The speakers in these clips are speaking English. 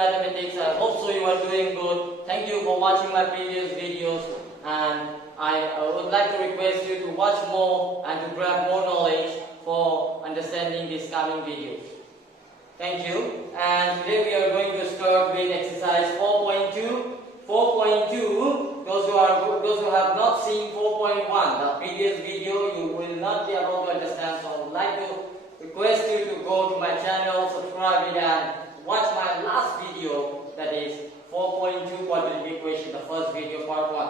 Mathematics. I hope so you are doing good. Thank you for watching my previous videos, and I would like to request you to watch more and to grab more knowledge for understanding these coming videos. Thank you. And today we are going to start with exercise 4.2. 4.2, those who have not seen 4.1, the previous video, you will not be able to understand. So I would like to request you to go to my channel, subscribe it, and watch my last video, that is 4.2 quadratic equation, the first video, part 1.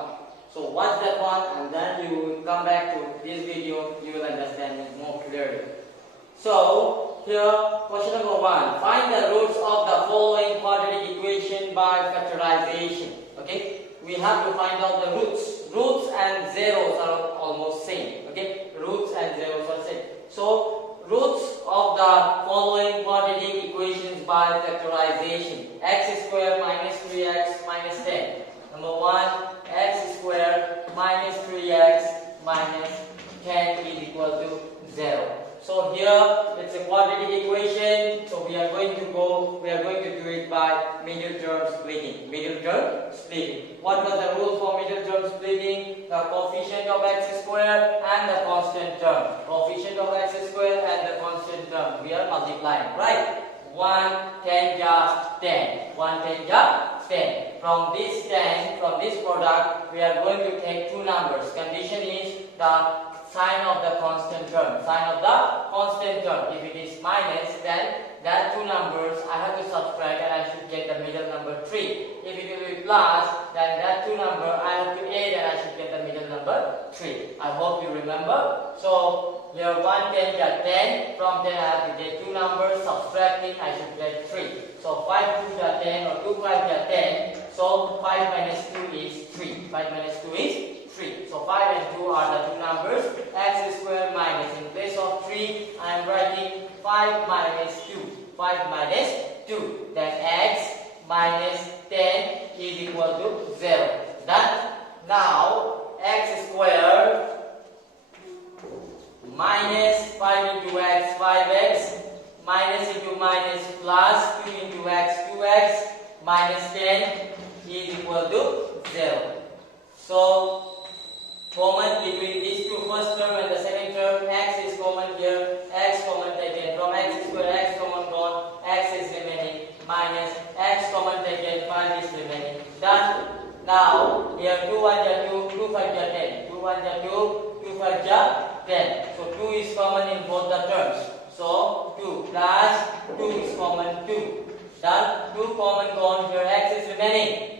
So watch that one, and then you will come back to this video, you will understand it more clearly. So here, question number 1. Find the roots of the following quadratic equation by factorization. Okay, we have to find out the roots. Roots and zeros are almost same. Okay, roots and zeros are same. So roots of the following quadratic equations by factorization. X squared minus 3x minus 10. Number 1, x squared minus 3x minus 10 is equal to 0. So here it's a quadratic equation. So we are going to do it by middle term splitting. Middle term splitting. What was the rule for middle term splitting? The coefficient of x squared and the constant term. Coefficient of x squared and the constant term. We are multiplying, right? 1 10 just 10. 1 10 just 10. From this 10, from this product, we are going to take two numbers. Condition is the sign of the constant term. Sign of the constant term. If it is minus, then that two numbers I have to subtract and I should get the middle number 3. If it will be plus, then that two number I have to add and I should get the middle number 3. I hope you remember. So here 1 10 get 10. From 10 I have to get two numbers. Subtracting, I should get 3. So 5 2 get 10 or 2 5 get 10. So 5 minus 2 is 3. 5 minus 2 is 3. So 5 and 2 are the two numbers. X squared minus, in place of 3, I am writing 5 minus 2. 5 minus 2. Then x minus 10 is equal to 0. Done. Now x squared minus 5 into x, 5x, minus into minus plus 2 into x, 2x, minus 10 is equal to 0. So common between these two, first term and the second term, x is common here, x common taken. From x squared, x common gone, x is remaining, minus x common taken, 5 is remaining. Done. Now here 2 1 ja 2, 2 5 ja 10. 2 1 ja 2, 2 5 ja 10. So 2 is common in both the terms. So 2 plus 2 is common 2. Done. 2 common gone, here x is remaining.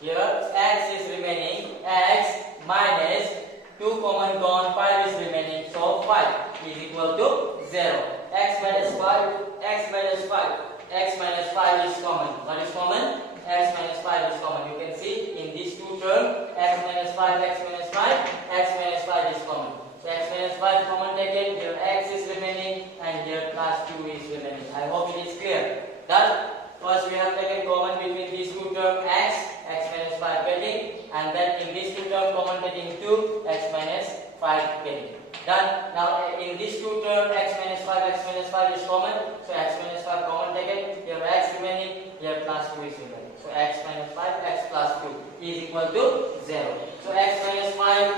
Here x is remaining, x minus 2 common gone, 5 is remaining, so 5 is equal to 0. X minus 5, x minus 5, x minus 5 is common. What is common? X minus 5 is common. You can see in these two terms, x minus 5, x minus 5, x minus 5 is common. So x minus 5 common taken, here x is remaining and here plus 2 is remaining. I hope it is clear. Done. First we have taken common between these two terms, x minus 5 getting, and then in these two terms common taking 2, x minus 5 getting. Done. Now in these two terms, x minus 5 is common, so x minus 5 common taken, here x remaining, here plus 2 is remaining. So x minus 5, x plus 2 is equal to 0. So x minus 5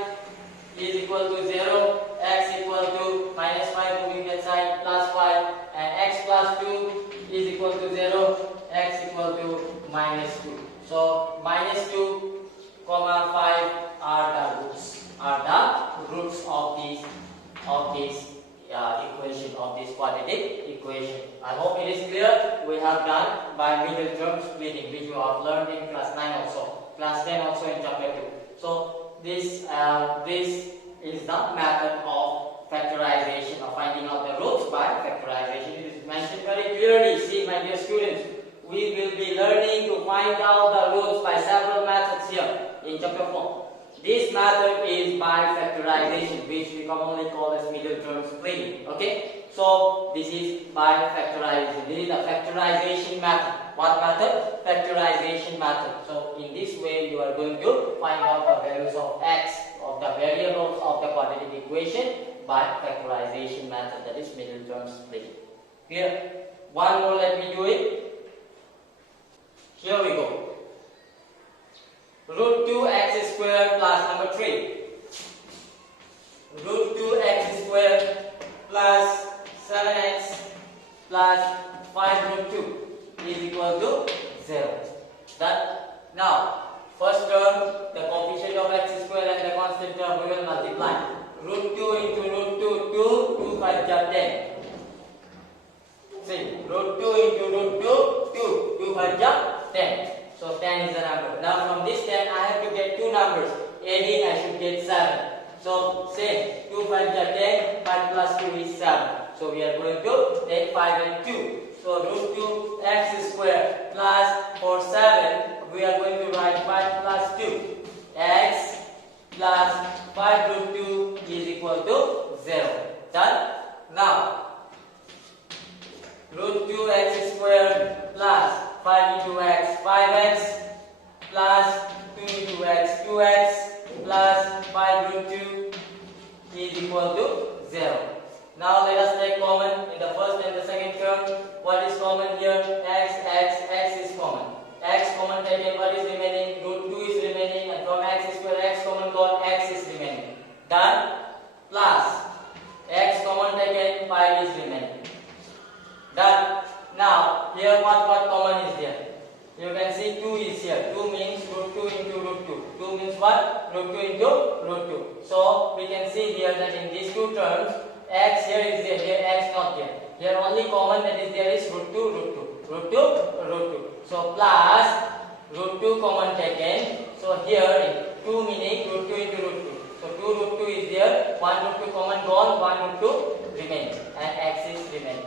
is equal to 0, x equal to minus 5 moving that side, plus 5, and x plus 2 is equal to 0, x equal to minus 2. So minus 2, comma 5 are the roots of this equation, of this quadratic equation. I hope it is clear. We have done by middle term splitting, which you have learned in class 9 also, class 10 also in chapter 2. So this is the method of factorization, of finding out the roots by factorization. It is mentioned very clearly. See, my dear students, we will be learning to find out the roots by several methods here in chapter 4. This method is by factorization, which we commonly call as middle term splitting. Okay, so this is by factorization. This is the factorization method. What method? Factorization method. So in this way, you are going to find out the values of x, of the variables of the quadratic equation by factorization method. That is middle term splitting. Clear? One more, let me do it. plus 5 root 2 is equal to 0. Done. Now, first term, the coefficient of x square and the constant term we will multiply. Root 2 into root 2, 2, 2 5 10. See, root 2 into root 2, 2 5 10. So 10 is the number. Now from this 10 I have to get two numbers. Adding I should get 7. So same, 2 5 10, 5 plus 2 is 7. So we are going to take 5 and 2. So root 2 x square plus for 7 we are going to write 5 plus 2. X plus 5 root 2 is equal to 0. Done? Now root 2 x square plus 5 into x 5x plus 2 into x 2x plus 5 root 2 is equal to 0. Now let us take common in the first and the second term. What is common here? X is common. X common taken, what is remaining? Root 2 is remaining, and from x square x common gone, x is remaining. Done? Plus x common taken, 5 is remaining. Done. Now here what common is there? You can see 2 is here. 2 means root 2 into root 2. 2 means what? Root 2 into root 2. So we can see here that in these two terms, x here is there, here x not there. Here only common that is there is root 2, root 2. Root 2, root 2. So plus root 2 common taken. So here 2 meaning root 2 into root 2. So 2 root 2 is there. 1 root 2 common gone, 1 root 2 remains, and x is remaining.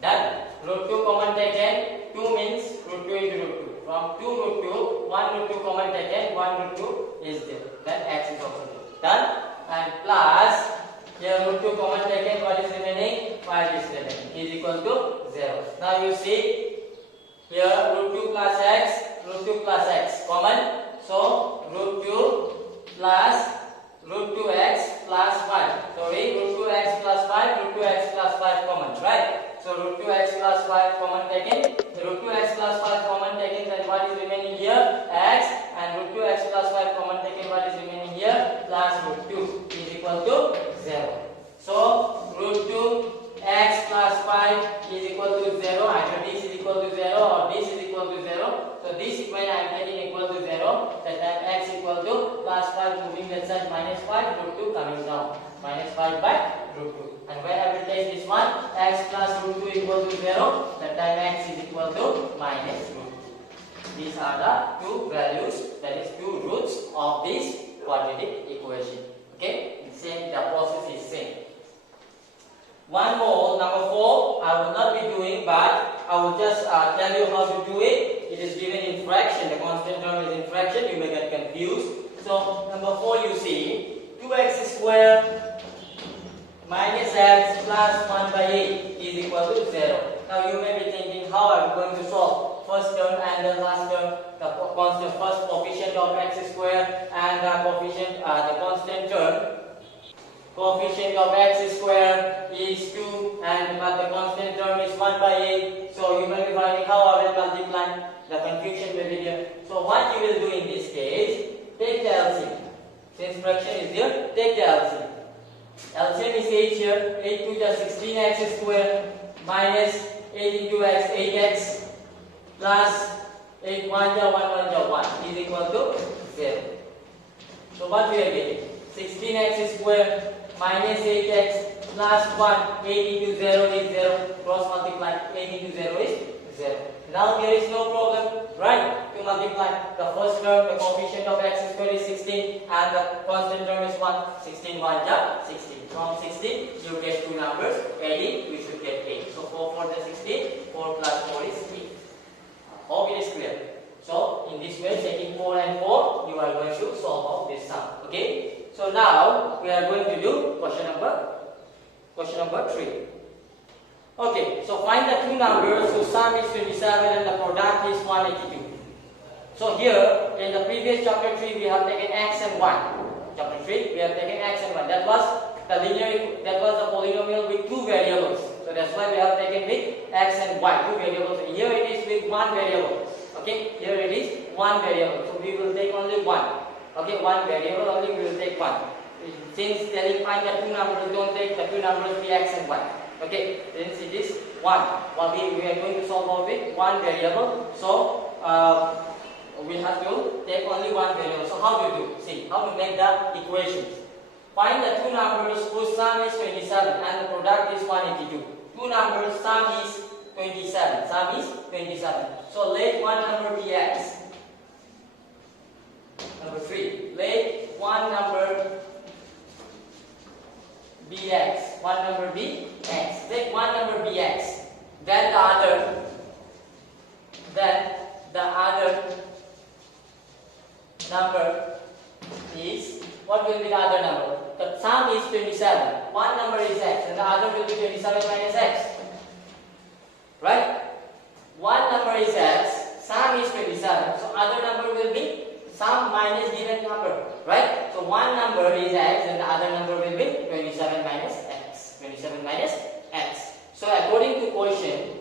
Done. Root 2 common taken, 2 means root 2 into root 2. From 2 root 2, 1 root 2 common taken, 1 root 2 is there. Then x is also there. Done. And plus, here root 2 common taken, what is remaining? 5 is remaining. Is equal to 0. Now you see, here root 2 plus x common. So root 2 plus root 2x plus 5. Sorry, root 2x plus 5, root 2x plus 5 common, right? So root 2x plus 5 common taken. Root 2x plus 5 common taken, then what is remaining here? X, and root 2x plus 5 common taken, what is remaining here? Plus root 2 is equal to 0. So root 2x plus 5 is equal to 0. Either this is equal to 0 or this is equal to 0. So this when I am taking equal to 0, that time x equal to plus 5 moving that side minus 5, root 2 coming down. Minus 5 by root 2. And when I will take this one, x plus root 2 equal to 0, that time x is equal to minus root 2. These are the two values, that is two roots of this quadratic equation. Okay, same, the process is same. One more, number 4, I will not be doing, but I will just tell you how to do it. It is given in fraction. The constant term is in fraction. You may get confused. So number 4, you see 2x square minus x plus 1 by 8 is equal to 0. Now you may be thinking, how I am going to solve first term and the last term, the constant first coefficient of x square and the coefficient, the constant term. Coefficient of x square is 2 and but the constant term is 1 by 8. So you may be finding how I will multiply. The confusion will be here. So what you will do in this case, take the LCM. Since fraction is there, take the LCM. LCM is 8 here. 8 to the 16x square minus 8 into x, 8x plus 8 1 ja 1 1 ja 1 is equal to 0. So what we are getting? 16x square minus 8x plus 1, 8 into 0 is 0, cross multiply, 8 into 0 is 0. Now there is no problem, right, to multiply. The first term, the coefficient of x square is 16 and the constant term is 1, 16 1 ja 16. From 16 you get two numbers, adding we should get 8. So 4 4 is 16, 4 plus 4 is 8. Hope it is clear. So in this way, taking 4 and 4, you are going to solve out this sum, okay? So now we are going to do question number 3. Okay, so find the two numbers whose sum is 27 and the product is 182. So here in the previous chapter 3 we have taken x and 1. Chapter 3 we have taken x and 1. That was the polynomial with two variables. So that's why we have taken with x and y, two variables. Here it is with one variable. Okay, here it is one variable. So we will take only one. Okay, one variable only we will take one. Since telling find the two numbers, don't take the two numbers be x and y. Okay, since it is 1. We are going to solve out with one variable. So we have to take only one variable. So how to do? See how to make the equations. Find the two numbers whose sum is 27 and the product is 182. Two numbers sum is 27. Sum is 27. So let one number be x. Number 3. Let one number be x. One number be x. Let one number be x. Then the other number is, what will be the other number? The sum is 27. One number is x and the other will be 27 minus x. Right? One number is x, sum is 27. So other number will be sum minus given number. Right? So one number is x and the other number will be 27 minus x. 27 minus x. So according to question,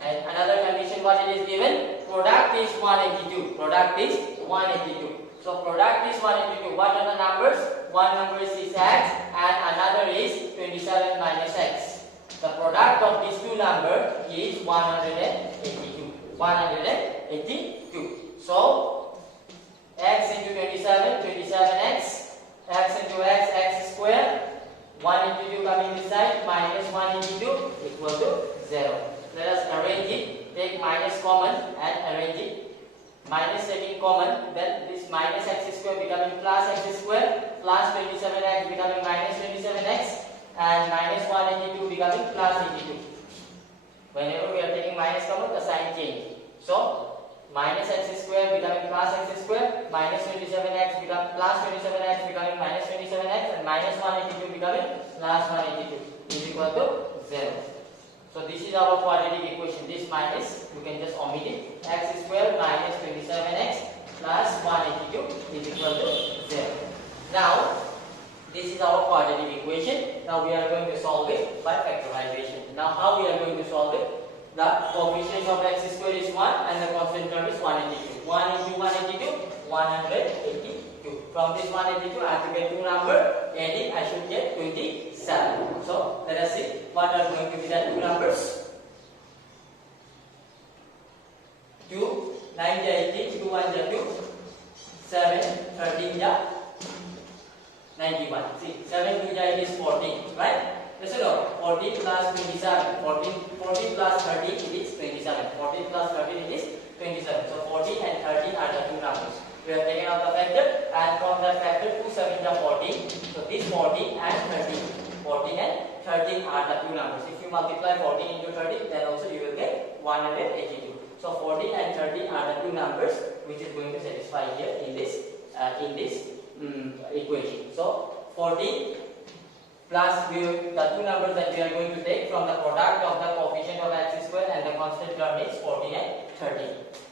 and another condition what it is given, product is 182. Product is 182. So product is 182. What are the numbers? One number is x and another is 27 minus x. The product of these two numbers is 182. 182. So x into 27, 27x, x into x, x square, 182 coming this side, minus 182 equal to 0. Let us arrange it. Take minus common and arrange it. Minus taking common, then this minus x square becoming plus x square, plus 27x becoming minus 27x, and minus 182 becoming plus 82. Whenever we are taking minus common, the sign change. So minus x square becoming plus x square, minus 27x become plus 27x becoming minus 27x, and minus 182 becoming plus 182 is equal to 0. So this is our quadratic equation. This minus, you can just omit it. X square minus 27x plus 182 is equal to 0. Now, this is our quadratic equation. Now we are going to solve it by factorization. Now how we are going to solve it? The coefficient of x square is 1 and the constant term is 182. 1 into 182, 182. From this 182, I have to get two numbers. Adding, I should get 27. So let us see what are going to be the two numbers. 2, 9 ja 18, 2 1 ja 2, 7, 13 ja 91. See, 7 2 ja it is 14, right? Yes or no? 14 plus 27. 14 plus 13 it is 27. 14 plus 13 it is 27. So 14 and 13 are the two numbers. We have taken out the factor, and from that factor 2 7 ja 14. So this 14 and 13. 14 and 13 are the two numbers. If you multiply 14 into 13, then also you will get 182. So 14 and 13 are the two numbers which is going to satisfy here in this equation. So 14 plus the two numbers that we are going to take from the product of the coefficient of x square and the constant term is 14 and 13.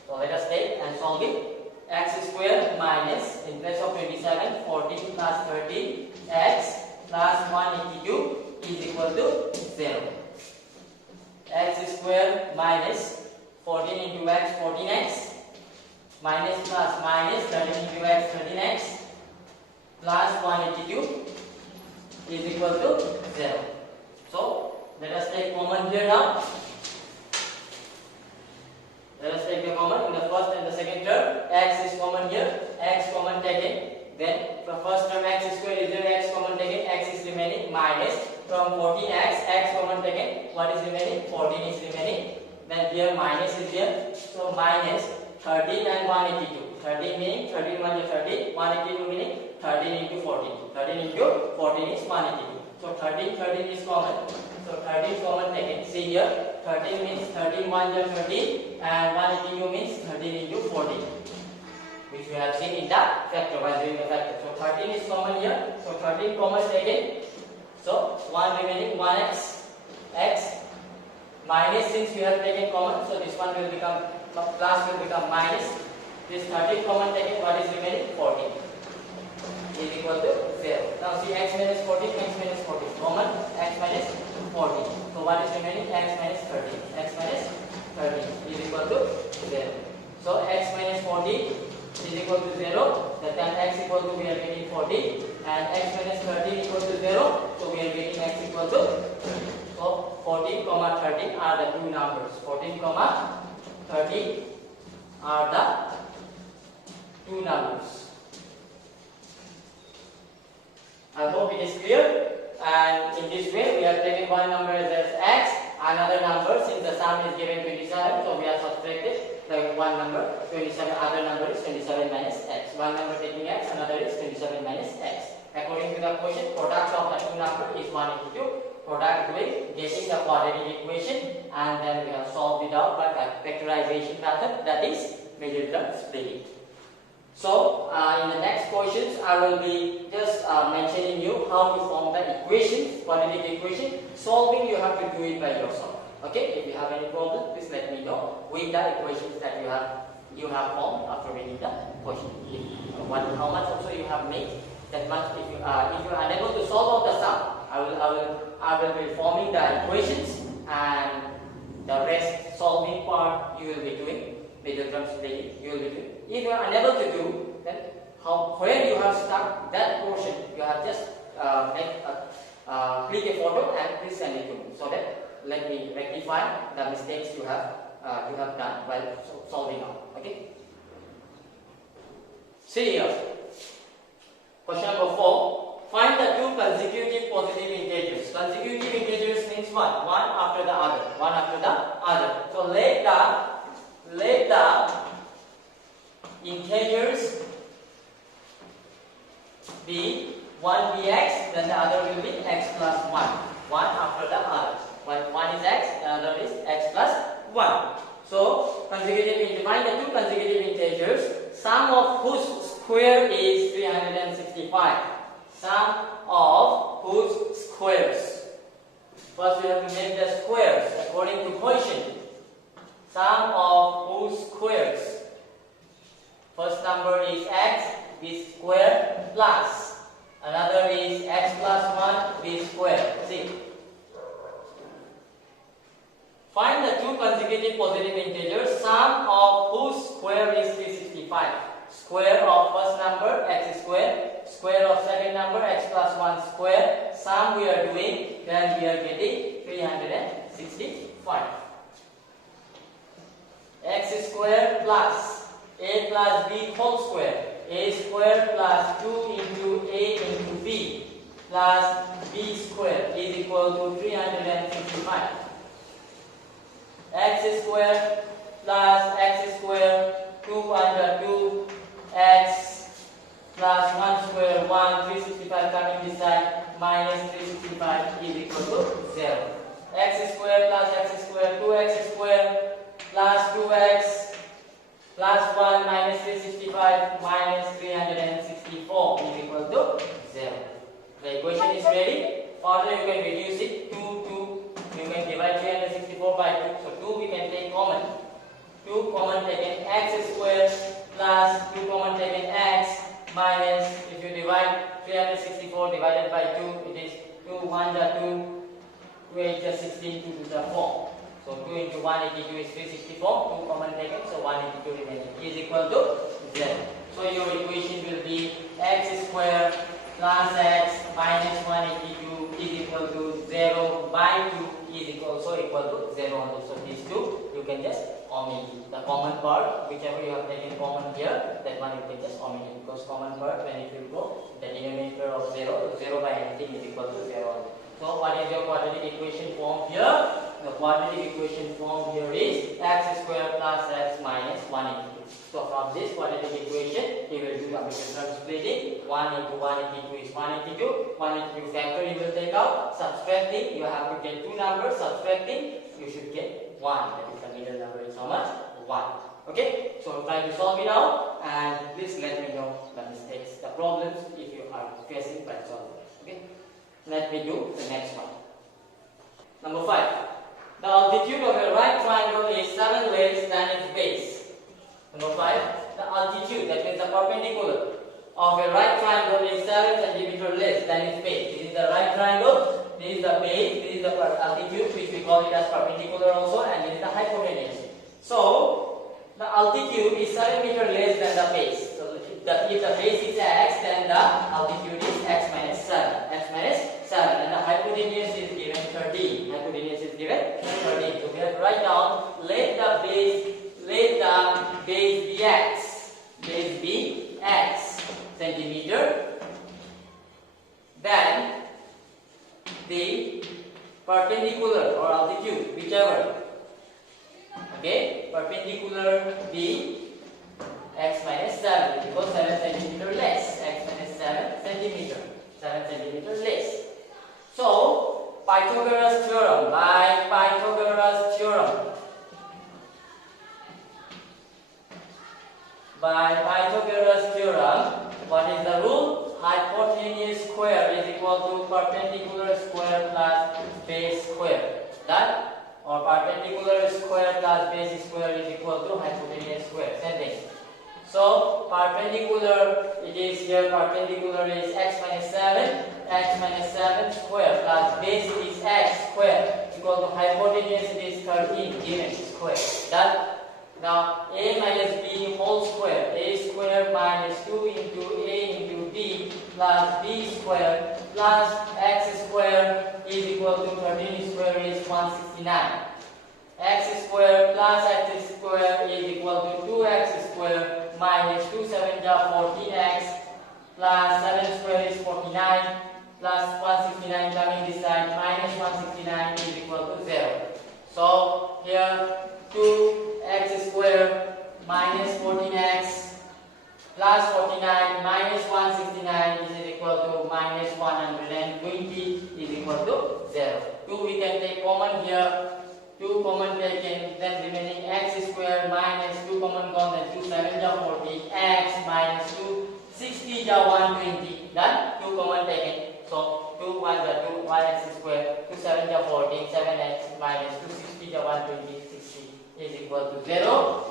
So let us take and solve it. X square minus, in place of 27, 14 plus 13, x plus 182 is equal to 0. X square minus 14 into x, 14x, minus plus minus 13 into x, 13x, plus 182 is equal to 0. So let us take common here now. Let us take the common in the first and the second term. X is common here, x common taken. Then from first term x square is there, x common taken, x is remaining, minus from 14x, x common taken, what is remaining? 14 is remaining. Then here minus is here, so minus 13 and 182. 13 meaning 13 1 is 13, 182 meaning 13 into 14. 13 into 14 is 182. So 13 is common. So 13 is common taken. See here, 13 means 13 1 is 13 and 182 means 13 into 14, which we have seen in the factor while doing the factor. So 13 is common here. So 13 common taken. So 1 remaining, 1x, x, minus, since we have taken common, so this one will become plus, will become minus. This 13 common taken, what is remaining? 14 is equal to 0. Now see, x minus 14, x minus 14, common, x minus 14. So what is remaining? X minus 13. X minus 13 is equal to 0. So x minus 14 is equal to 0. That time x equal to, we are getting 40, and x minus 13 equal to 0. So we are getting x equal to 30. So 14, 13 are the two numbers. 14, 13 are the two numbers. I hope it is clear. And in this way, we have taken one number as x, another number, since the sum is given 27, so we have subtracted the one number 27, other number is 27 minus x. One number taking x, another is 27 minus x. According to the question, product of the two number is 182. Product with getting the quadratic equation, and then we have solved it out by factorization method, that is middle term splitting. So in the next questions, I will be just mentioning you how to form the equations, quadratic equation. Solving, you have to do it by yourself. Okay? If you have any problem, please let me know with the equations that you have formed after reading the question. How much also you have made, that much. If you are unable to solve out the sum, I will be forming the equations, and the rest solving part you will be doing. Middle term splitting you will be doing. If you are unable to do, then where you have stuck that portion, you have just click a photo and please send it to me, so that let me rectify the mistakes you have done while solving out. Okay. See here. Question number 4. Find the two consecutive positive integers. Consecutive integers means what? One after the other. One after the other. So let the integers be one be x, then the other will be x plus 1. One after the other. One is x, the other is x plus 1. So consecutive, find the two consecutive integers, sum of whose square is 365. Sum of whose squares. First we have to make the squares according to quotient. Sum of whose squares. First number is x, b square plus. Another is x plus 1, b square. See. Find the two consecutive positive integers, sum of whose square is 365. Square of first number, x square. Square of second number, x plus 1 square. Sum we are doing, then we are getting 365. X square plus a plus b whole square. A square plus 2 into a into b plus b square is equal to 365. X square plus x square, 2 under 2, x plus 1 square, 1, 365 coming this side, minus 365 is equal to 0. X square plus x square, 2x square plus 2x plus 1 minus 365 minus 364 is equal to 0. The equation is ready. Further you can reduce it. 2, you can divide 364 by 2. So 2 we can take common. 2 common taken, x square plus 2 common taken x minus, if you divide 364 divided by 2, it is 2, 1 the 2, 2 8 the 16, 2 to the 4. So 2 into 182 is 364, 2 common taken, so 182 remaining is equal to 0. So your equation will be x square plus x minus 182 is equal to 0 by 2 is also equal to 0 only. So these two you can just omit. The common part, whichever you have taken common here, that one you can just omit it, because common part when it will go, the denominator of 0, 0 by anything is equal to 0 only. So what is your quadratic equation form here? The quadratic equation form here is x square plus x minus 182. So from this quadratic equation, you will do the middle term splitting. 1 into 182 is 182. 182 factor you will take out. Subtracting, you have to get two numbers. Subtracting, you should get 1. That is the middle number is how much? 1. Okay? So try to solve it out, and please let me know the mistakes, the problems if you are facing by solving. Okay? Let me do the next one. Number 5. The altitude of a right triangle is 7 less than its base. Number 5. The altitude, that means the perpendicular, of a right triangle is 7 cm less than its base. This is the right triangle, this is the base, this is the altitude, which we call it as perpendicular also, and this is the hypotenuse. So, the altitude is 7 meter less than the base. So, if the base is x, then the altitude is x minus 7. X minus 7. And the hypotenuse is given 13. Hypotenuse is given 13. So we have to write down, let the base be x. Base be x centimeter. Then the perpendicular or altitude, whichever. Okay, perpendicular be x minus 7 equals 7 centimeter less. X minus 7 centimeter. 7 centimeter less. So, Pythagoras theorem. By Pythagoras theorem. By Pythagoras theorem, what is the rule? Hypotenuse square is equal to perpendicular square plus base square. That, or perpendicular square plus base square is equal to hypotenuse square. Same thing. So, perpendicular, it is here, perpendicular is x minus 7 square plus base is x square equal to hypotenuse, it is 13 given square. That, now a minus b whole square, a square minus 2 into a into b plus b square plus x square is equal to 13 square is 169. X square plus x square is equal to 2x square minus 2 7 14x plus 7 square is 49 plus 169 coming this side minus 169 is equal to 0. So here 2x square minus 14x plus 49 minus 169 is equal to minus 120 is equal to 0. 2 we can take common here. 2 common taken, then remaining x square minus 2 common gone, then 2 7 40, x minus 2 60 120. Done. 2 common taken. So 2 1 2 1x square, 2 7 40, 7x minus 2 60 120, 60 is equal to 0.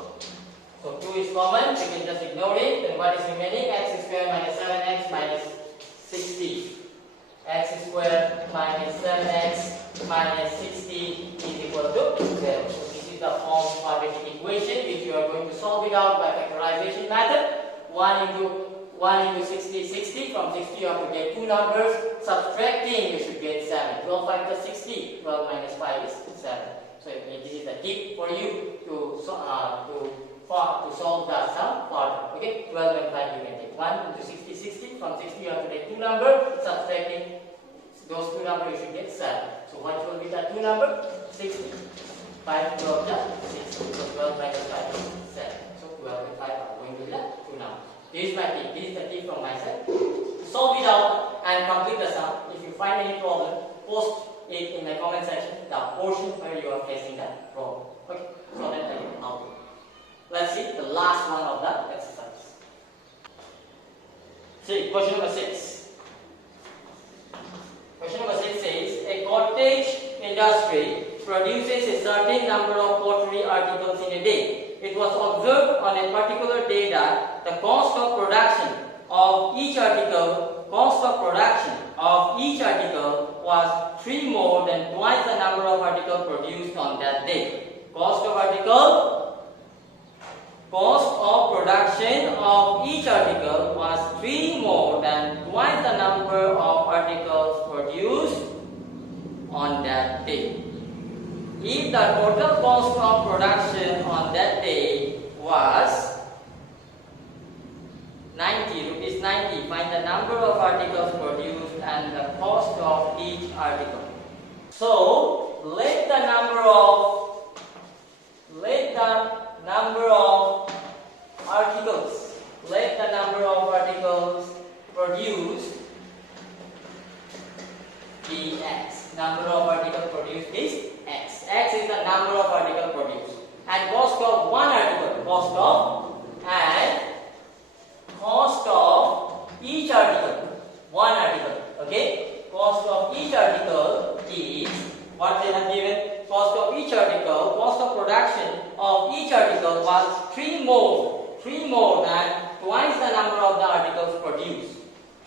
So 2 is common, we can just ignore it. Then what is remaining? X square minus 7x minus 60. X square minus 7x minus 60 is equal to 0. So this is the form of quadratic equation which you are going to solve it out by factorization method. 1 into 60, 60. From 60 you have to get two numbers. Subtracting you should get 7. 12 5 plus 60. 12 minus 5 is 7. So this is the tip for you to solve the sum further. Okay, 12 and 5 you can take. 1 into 60, 60. From 60 you have to take two numbers. Subtracting those two numbers you should get 7. So what will be the two number? 60. 5 12 just 60. So 12 minus 5 is 7. So 12 and 5 are going to be the two numbers. This is my tip. This is the tip from my side. Solve it out and complete the sum. If you find any problem, post it in the comment section, the portion where you are facing the problem. Okay, so that I can help you. Let's see the last one of the exercise. See, question number 6. Question number 6 says, a cottage industry produces a certain number of pottery articles in a day. It was observed on a particular day that the cost of production of each article was 3 more than twice the number of articles produced on that day. Cost of production of each article was 3 more than twice the number of articles produced on that day. If the total cost of production on that day was 90 rupees 90, find the number of articles produced and the cost of each article. So let the number of articles produced be x. Number of articles produced is x. X is the number of articles produced. And cost of one article, cost of each article, one article. Okay? Cost of each article is what they have given. Cost of each article, cost of production of each article was 3 more than twice the number of the articles produced.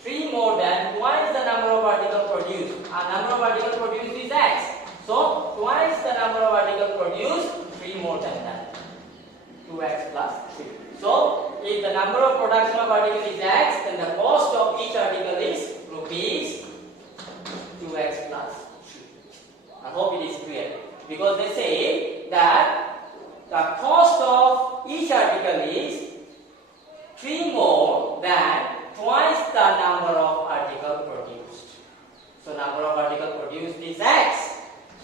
3 more than twice the number of articles produced. Our number of articles produced is x. So twice the number of articles produced, 3 more than that. 2x plus 3. So if the number of production of article is x, then the cost of each article is rupees 2x plus 3. hope it is clear. Because they say that the cost of each article is 3 more than twice the number of articles produced. So number of articles produced is X.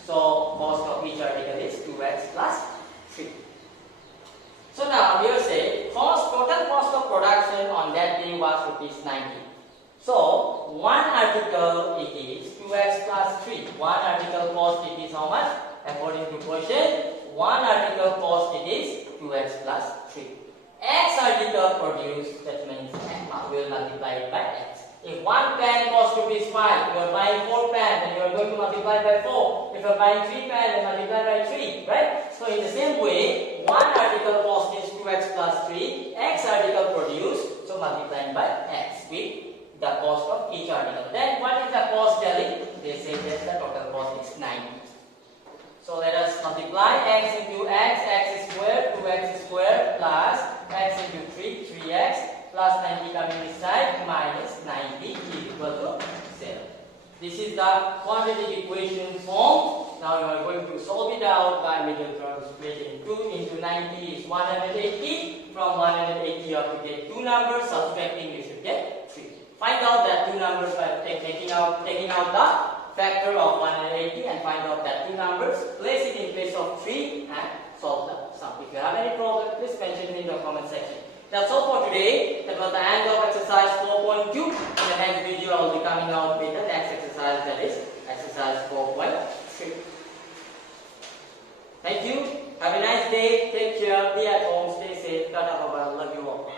So cost of each article is 2X plus 3. So now here say total cost of production on that day was rupees 90. So one article it is 2X plus 3. One article cost it is how much? According to question, one article cost it is 2X plus 3. X article produced, that means we will multiply it by X. If one pen costs rupees 5, you are buying 4 pens, then you are going to multiply by 4. If you are buying 3 pens, then multiply by 3, right? So in the same way, one article cost is 2X plus 3, X article produced, so multiplying by X with the cost of each article. Then what is the cost telling? They say that the total cost is 90. So let us multiply X into X, X squared, 2X squared plus X into 3, 3X plus 90 coming this side minus 90 is equal to 7. This is the quadratic equation form. Now you are going to solve it out by middle term splitting. 2 into 90 is 180. From 180 you have to get 2 numbers. Subtracting you should get 3. Find out that 2 numbers by taking out the factor of 180 and find out that 2 numbers. Place it in place of 3 and solve the sum. If you have any problem, please mention it in the comment section. That's all for today. That was the end of exercise 4.2. In the next video, I will be coming out with the next exercise, that is exercise 4.3. Thank you. Have a nice day. Take care. Be at home. Stay safe. Tata. Bye bye. Love you all.